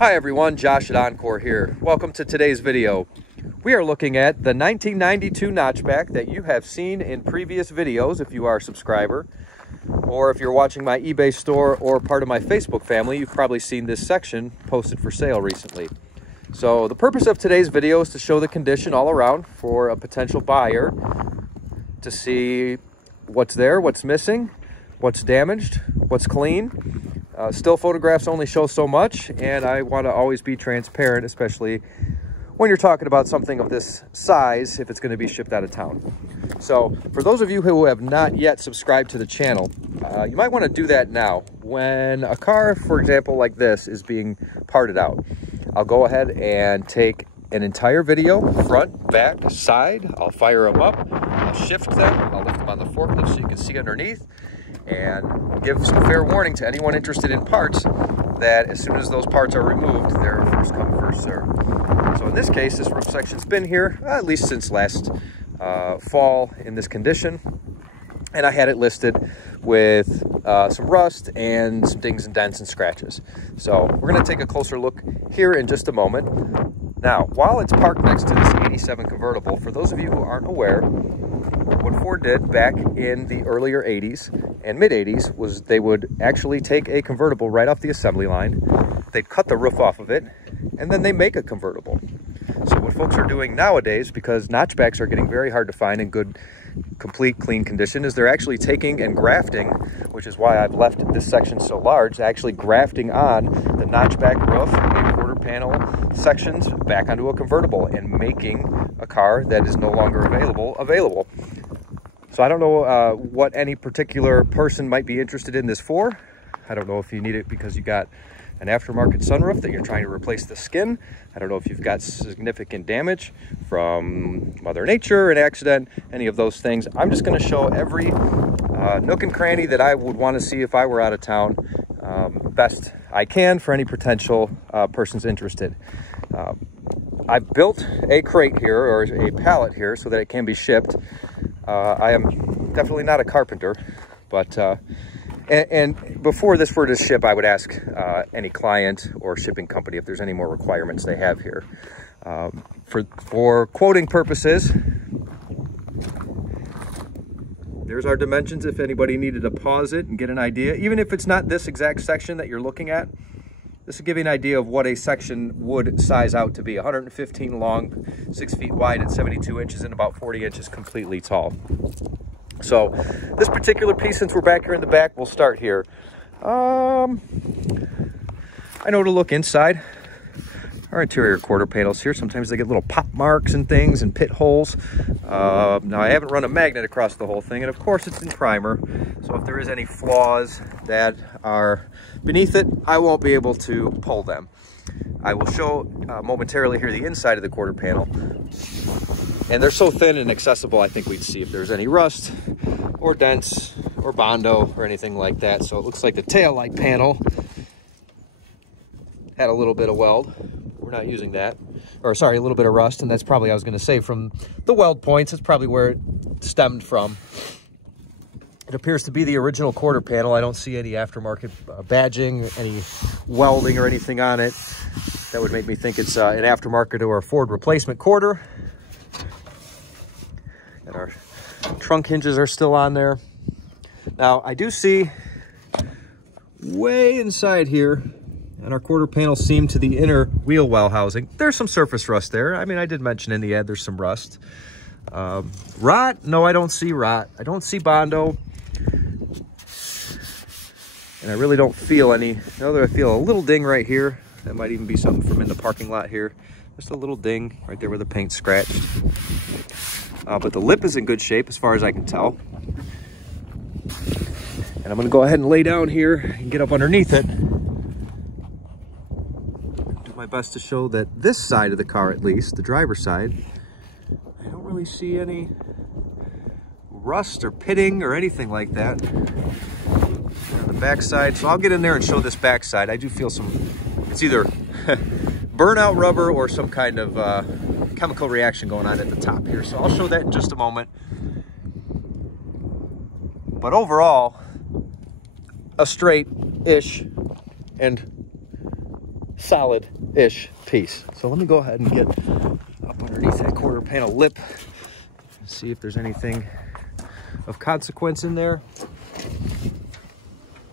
Hi everyone, Josh at Encore here. Welcome to today's video. We are looking at the 1992 Notchback that you have seen in previous videos if you are a subscriber, or if you're watching my eBay store or part of my Facebook family, you've probably seen this section posted for sale recently. So the purpose of today's video is to show the condition all around for a potential buyer to see what's there, what's missing, what's damaged, what's clean. Still photographs only show so much, and I want to always be transparent, especially when you're talking about something of this size, if it's going to be shipped out of town. So for those of you who have not yet subscribed to the channel, you might want to do that now. When a car, for example, like this is being parted out, I'll go ahead and take an entire video, front, back, side. I'll fire them up, I'll shift them, I'll lift them on the forklift so you can see underneath, and give some fair warning to anyone interested in parts that as soon as those parts are removed, they're first come, first serve. So in this case, this roof section's been here at least since last fall in this condition, and I had it listed with some rust and some dings and dents and scratches. So we're going to take a closer look here in just a moment. Now, while it's parked next to this 87 convertible, for those of you who aren't aware, what Ford did back in the earlier 80s and mid 80s was they would actually take a convertible right off the assembly line, they'd cut the roof off of it, and then they make a convertible. So what folks are doing nowadays, because notchbacks are getting very hard to find in good, complete, clean condition, is they're actually taking and grafting, which is why I've left this section so large, actually grafting on the notchback roof and quarter panel sections back onto a convertible and making a car that is no longer available. So I don't know what any particular person might be interested in this for. I don't know if you need it because you got an aftermarket sunroof that you're trying to replace the skin. I don't know if you've got significant damage from Mother Nature, an accident, any of those things. I'm just going to show every nook and cranny that I would want to see if I were out of town, best I can for any potential persons interested. I've built a crate here, or a pallet here, so that it can be shipped. I am definitely not a carpenter, but and before this were to ship, I would ask any client or shipping company if there's any more requirements they have here. For quoting purposes, there's our dimensions if anybody needed to pause it and get an idea. Even if it's not this exact section that you're looking at, this will give you an idea of what a section would size out to be. 115 long, 6 feet wide at 72 inches and about 40 inches completely tall. So this particular piece, since we're back here in the back, we'll start here. I know to look inside. Our interior quarter panels here, sometimes they get little pop marks and things and pit holes. Now I haven't run a magnet across the whole thing, and of course it's in primer, so if there is any flaws that are beneath it, I won't be able to pull them. I will show momentarily here the inside of the quarter panel, and they're so thin and accessible, I think we'd see if there's any rust or dents or Bondo or anything like that. So it looks like the tail light panel had a little bit of weld. We're not using that, or sorry, a little bit of rust, and that's probably, I was going to say, from the weld points. That's probably where it stemmed from. It appears to be the original quarter panel. I don't see any aftermarket badging, any welding or anything on it. That would make me think it's an aftermarket or a Ford replacement quarter. And our trunk hinges are still on there. Now, I do see way inside here, and our quarter panel seam to the inner wheel well housing, there's some surface rust there. I mean, I did mention in the ad there's some rust. Rot? No, I don't see rot. I don't see Bondo. And I really don't feel any. Now that I feel a little ding right here. That might even be something from in the parking lot here. Just a little ding right there where the paint's scratched. But the lip is in good shape as far as I can tell. And I'm going to go ahead and lay down here and get up underneath it. Do my best to show that this side of the car, at least, the driver's side, I don't really see any rust or pitting or anything like that. On the back side, so I'll get in there and show this back side. I do feel some, it's either burnout rubber or some kind of chemical reaction going on at the top here. So I'll show that in just a moment. But overall, a straight-ish and solid-ish piece. So let me go ahead and get up underneath that quarter panel lip, see if there's anything of consequence in there.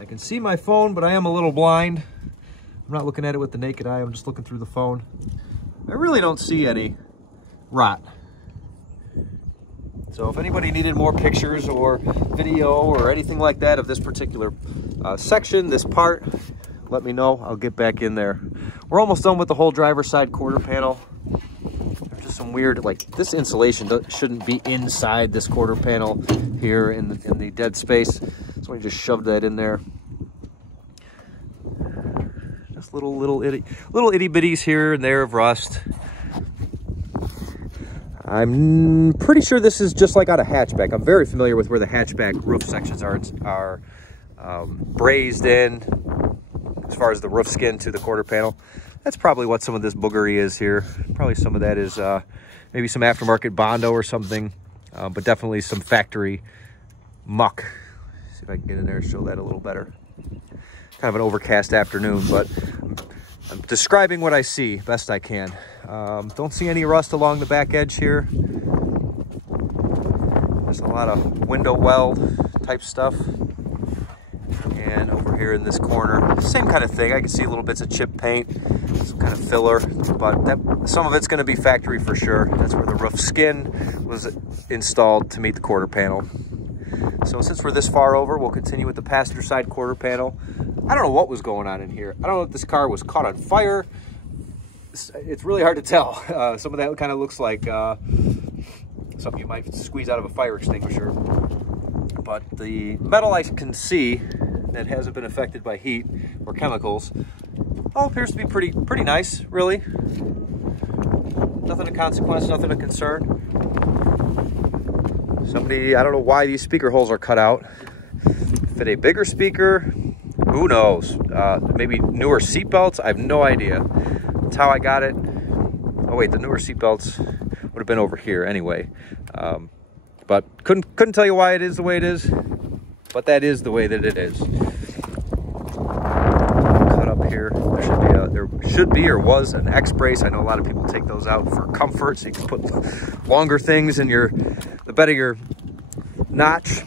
I can see my phone, but I am a little blind. I'm not looking at it with the naked eye, I'm just looking through the phone. I really don't see any rot. So if anybody needed more pictures or video or anything like that of this particular section, this part, let me know. I'll get back in there. We're almost done with the whole driver's side quarter panel. There's just some weird, like, this insulation shouldn't be inside this quarter panel here in the dead space. So we just shoved that in there. Just little itty bitties here and there of rust. I'm pretty sure this is just like on a hatchback. I'm very familiar with where the hatchback roof sections are brazed in as far as the roof skin to the quarter panel. That's probably what some of this boogery is here. Probably some of that is maybe some aftermarket Bondo or something, but definitely some factory muck. See if I can get in there and show that a little better. Kind of an overcast afternoon, but I'm describing what I see best I can. Don't see any rust along the back edge here. There's a lot of window weld type stuff. And over here in this corner, same kind of thing. I can see little bits of chip paint, some kind of filler, but some of it's going to be factory for sure. That's where the roof skin was installed to meet the quarter panel. So since we're this far over, we'll continue with the passenger side quarter panel. I don't know what was going on in here. I don't know if this car was caught on fire. It's really hard to tell. Some of that kind of looks like something you might squeeze out of a fire extinguisher. But the metal I can see that hasn't been affected by heat or chemicals all appears to be pretty nice, really. Nothing of consequence, nothing of concern. Somebody, I don't know why these speaker holes are cut out. Fit a bigger speaker, who knows? Maybe newer seat belts, I have no idea. That's how I got it. Oh wait, the newer seat belts would have been over here anyway. But couldn't tell you why it is the way it is, but that is the way that it is. Cut up here, there should be or was an X brace. I know a lot of people take those out for comfort, so you can put longer things in the bed of your notch.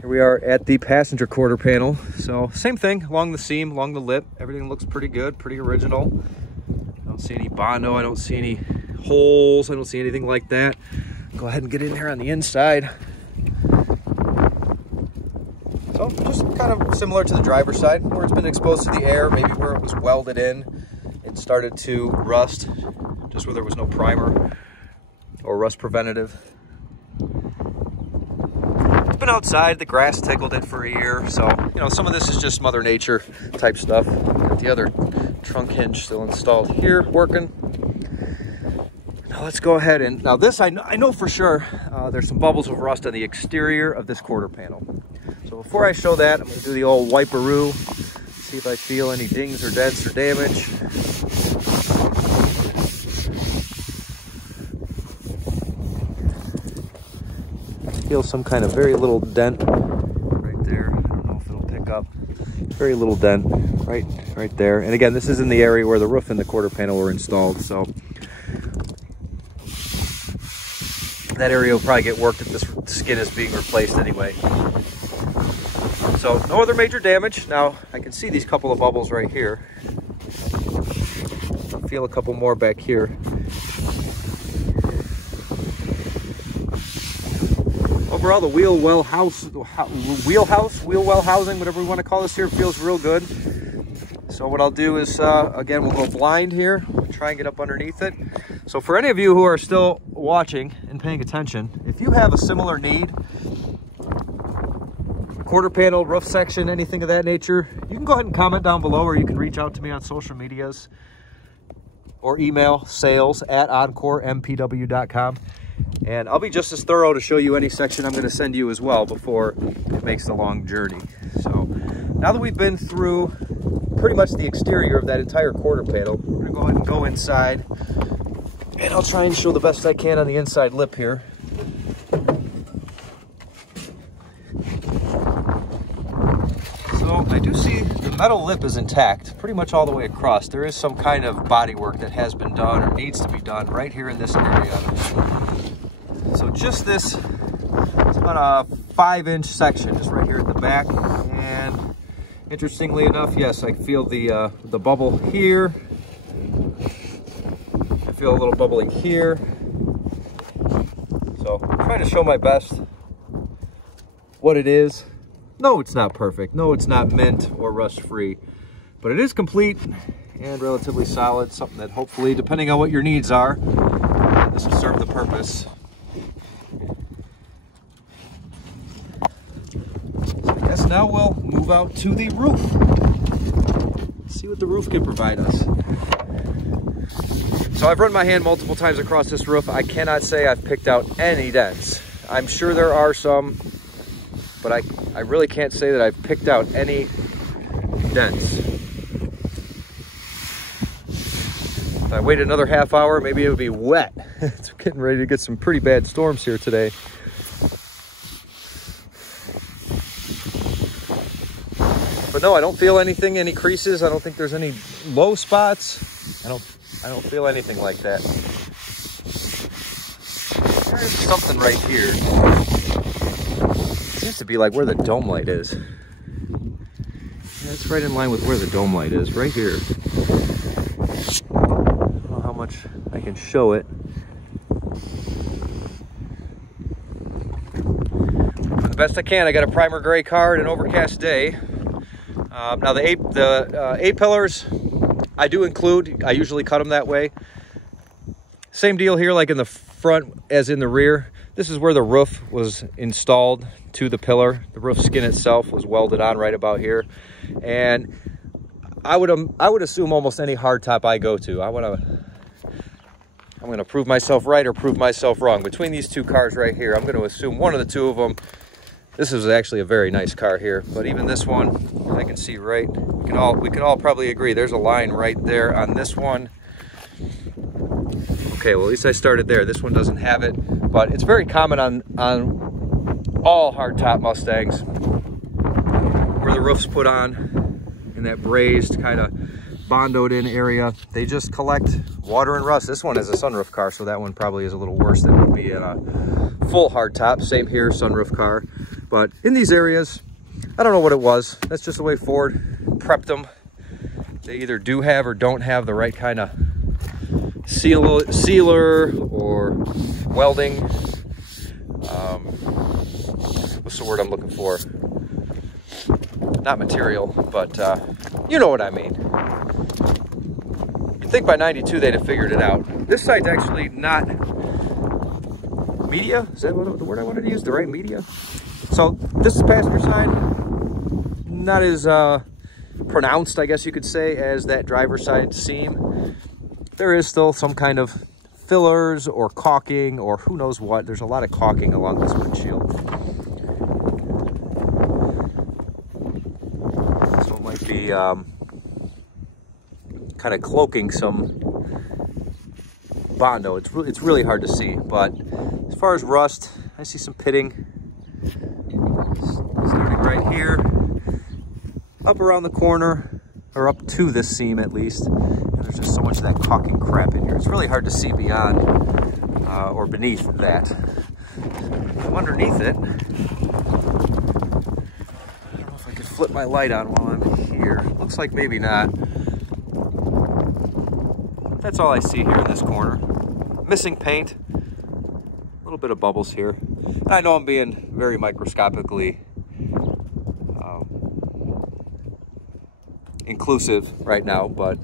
Here we are at the passenger quarter panel. So same thing, along the seam, along the lip, everything looks pretty good, pretty original. I don't see any Bondo, I don't see any holes, I don't see anything like that. Go ahead and get in here on the inside. So just kind of similar to the driver's side, where it's been exposed to the air, maybe where it was welded in, it started to rust, just where there was no primer or rust preventative. It's been outside, the grass tickled it for a year, so you know, some of this is just Mother Nature type stuff. Got the other trunk hinge still installed here, working. Now let's go ahead and, now this I know for sure there's some bubbles of rust on the exterior of this quarter panel. So before I show that, I'm going to do the old wiperoo, see if I feel any dings or dents or damage. I feel some kind of very little dent right there. I don't know if it'll pick up. Very little dent right there. And again, this is in the area where the roof and the quarter panel were installed, so that area will probably get worked if this skin is being replaced anyway. So no other major damage. Now I can see these couple of bubbles right here. I'll feel a couple more back here. Overall, the wheel well housing, whatever we want to call this here, feels real good. So what I'll do is, again, we'll go blind here, try and get up underneath it. So for any of you who are still watching and paying attention, if you have a similar need, quarter panel, roof section, anything of that nature, you can go ahead and comment down below, or you can reach out to me on social medias or email sales@EncoreMPW.com. And I'll be just as thorough to show you any section I'm going to send you as well before it makes the long journey. So now that we've been through pretty much the exterior of that entire quarter panel, we're going to go ahead and go inside. And I'll try and show the best I can on the inside lip here. So I do see the metal lip is intact pretty much all the way across. There is some kind of body work that has been done or needs to be done right here in this area. So just this, it's about a 5-inch section just right here at the back. And interestingly enough, yes, I feel the bubble here. I feel a little bubbling here. So I'm trying to show my best what it is. No, it's not perfect. No, it's not mint or rust free, but it is complete and relatively solid. Something that hopefully, depending on what your needs are, this will serve the purpose. So I guess now we'll move out to the roof. See what the roof can provide us. So I've run my hand multiple times across this roof. I cannot say I've picked out any dents. I'm sure there are some, but I really can't say that I've picked out any dents. If I wait another half hour, maybe it would be wet. It's getting ready to get some pretty bad storms here today. But no, I don't feel anything, any creases. I don't think there's any low spots. I don't feel anything like that. There's something right here. Seems to be like where the dome light is. Yeah, it's right in line with where the dome light is, right here. I don't know how much I can show it. The best I can. I got a primer gray car and an overcast day. Now the A-pillars, I do include. I usually cut them that way. Same deal here, like in the front as in the rear. This is where the roof was installed to the pillar. The roof skin itself was welded on right about here. And I would assume almost any hardtop I go to, I'm gonna prove myself right or prove myself wrong. Between these two cars right here, I'm gonna assume one of the two of them. This is actually a very nice car here, but even this one, I can see right. We can all probably agree. There's a line right there on this one. Okay, well at least I started there. This one doesn't have it, but it's very common on all hardtop Mustangs where the roof's put on in that brazed kind of bondoed in area. They just collect water and rust. This one is a sunroof car, so that one probably is a little worse than it would be in a full hardtop. Same here, sunroof car. But in these areas, I don't know what it was. That's just the way Ford prepped them. They either do have or don't have the right kind of sealer or welding. What's the word I'm looking for? Not material, but you know what I mean. You'd think by 92 they'd have figured it out. This side's actually not media. Is that the word I wanted to use? The right media? So this is passenger side. Not as pronounced, I guess you could say, as that driver's side seam. There is still some kind of fillers or caulking or who knows what. There's a lot of caulking along this windshield. So it might be kind of cloaking some Bondo. It's really hard to see, but as far as rust, I see some pitting starting right here, up around the corner, or up to this seam at least. And there's just so much of that caulking crap in here. It's really hard to see beyond or beneath that. If I'm underneath it, I don't know if I could flip my light on while I'm here. Looks like maybe not. That's all I see here in this corner. Missing paint, a little bit of bubbles here. And I know I'm being very microscopically inclusive right now, but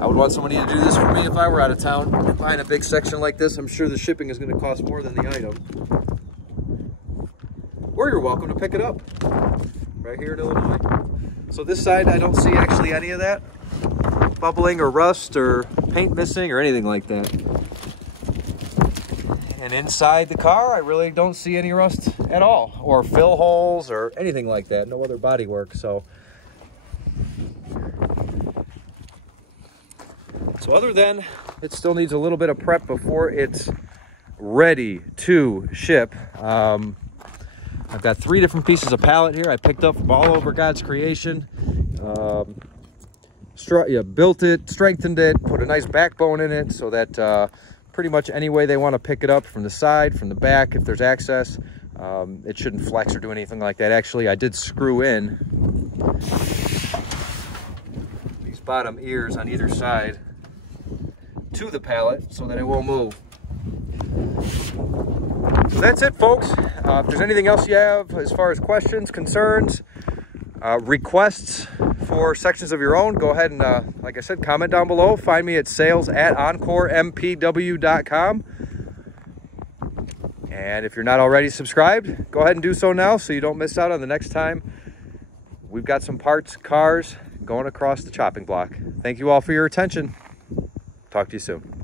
I would want somebody to do this for me if I were out of town buying a big section like this. I'm sure the shipping is going to cost more than the item. Or you're welcome to pick it up right here in Illinois. So this side, I don't see actually any of that bubbling or rust or paint missing or anything like that. And inside the car, I really don't see any rust at all, or fill holes or anything like that. No other body work. So other than it still needs a little bit of prep before it's ready to ship. I've got 3 different pieces of pallet here I picked up from all over God's creation. built it, strengthened it, put a nice backbone in it so that pretty much any way they want to pick it up, from the side, from the back, if there's access, it shouldn't flex or do anything like that. Actually, I did screw in these bottom ears on either side to the pallet so that it won't move. So that's it, folks. If there's anything else you have as far as questions, concerns, requests for sections of your own, go ahead and, like I said, comment down below. Find me at sales@EncoreMPW.com. And if you're not already subscribed, go ahead and do so now so you don't miss out on the next time we've got some parts, cars going across the chopping block. Thank you all for your attention. Talk to you soon.